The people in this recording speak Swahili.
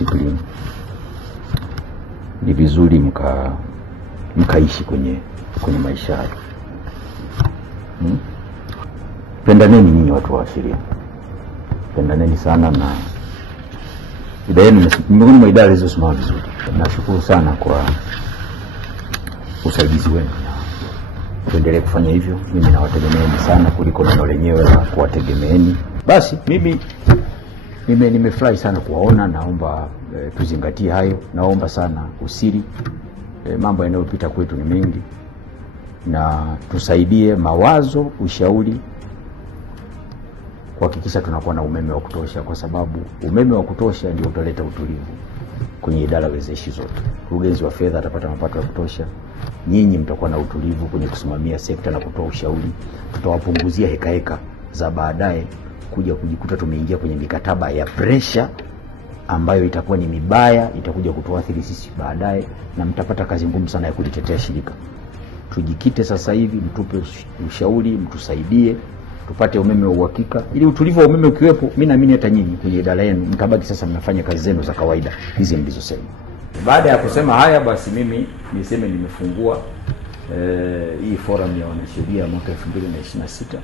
discipline, ni vizuri mkaishi kwenye maisha hayo. Pendaneni nyinyi watu wa sheria, pendaneni sana, na idara yenu miongoni mwa idara zilizosimama vizuri. Nashukuru sana kwa usaidizi wenu, tuendelee kufanya hivyo. Mimi nawategemeeni sana kuliko neno lenyewe la kuwategemeeni. Basi mimi nimefurahi sana kuwaona. Naomba tuzingatie hayo. Naomba sana usiri, mambo yanayopita kwetu ni mengi, na tusaidie mawazo, ushauri kuhakikisha tunakuwa na umeme wa kutosha, kwa sababu umeme wa kutosha ndio utaleta utulivu kwenye idara wezeshi zote. Mkurugenzi wa fedha atapata mapato ya kutosha, nyinyi mtakuwa na utulivu kwenye kusimamia sekta na kutoa ushauri. Tutawapunguzia heka za baadaye kuja kujikuta tumeingia kwenye mikataba ya pressure ambayo itakuwa ni mibaya, itakuja kutuathiri sisi baadaye, na mtapata kazi ngumu sana ya kulitetea shirika. Tujikite sasa hivi, mtupe ushauri, mtusaidie tupate umeme wa uhakika, ili utulivu wa umeme ukiwepo, mimi naamini hata nyinyi kwenye idara yenu mtabaki sasa mnafanya kazi zenu za kawaida hizi mlizosema. Baada ya kusema haya, basi mimi niseme nimefungua hii forum ya wanasheria mwaka 2026.